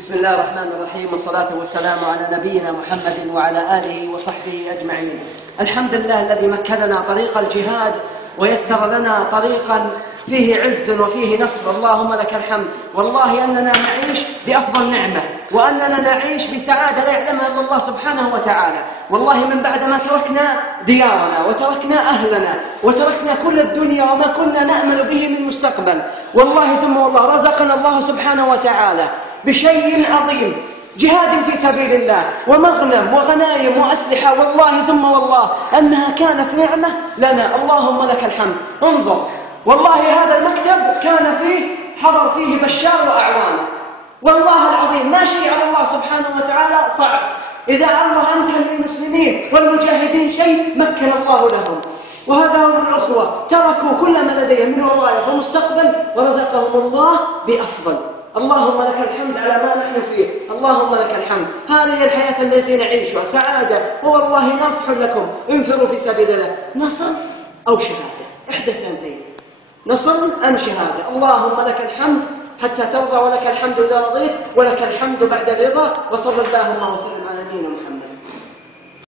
بسم الله الرحمن الرحيم، والصلاة والسلام على نبينا محمد وعلى آله وصحبه أجمعين. الحمد لله الذي مكننا طريق الجهاد ويسر لنا طريقا فيه عز وفيه نصر، اللهم لك الحمد. والله أننا نعيش بأفضل نعمة، وأننا نعيش بسعادة لا يعلمها إلا الله سبحانه وتعالى. والله من بعد ما تركنا ديارنا وتركنا أهلنا وتركنا كل الدنيا وما كنا نأمل به من مستقبل، والله ثم والله رزقنا الله سبحانه وتعالى بشيء عظيم، جهاد في سبيل الله ومغنم وغنايم وأسلحة، والله ثم والله أنها كانت نعمة لنا، اللهم لك الحمد. انظر، والله هذا المكتب كان فيه حضر فيه بشار وأعوانه، والله العظيم ما شيء على الله سبحانه وتعالى صعب. إذا الله أمكن للمسلمين والمجاهدين شيء مكن الله لهم، وهذا هم الأخوة تركوا كل ما لديهم من وظائف ومستقبل ورزقهم الله بأفضل. اللهم لك الحمد على ما نحن فيه، اللهم لك الحمد. هذه الحياة التي نعيشها سعادة، والله ناصح لكم انفروا في سبيل الله، نصر أو شهادة، إحدى الثنتين، نصر أم شهادة. اللهم لك الحمد حتى ترضى، ولك الحمد إذا رضيت، ولك الحمد بعد الرضا. وصلى اللهم وسلم على نبينا محمد.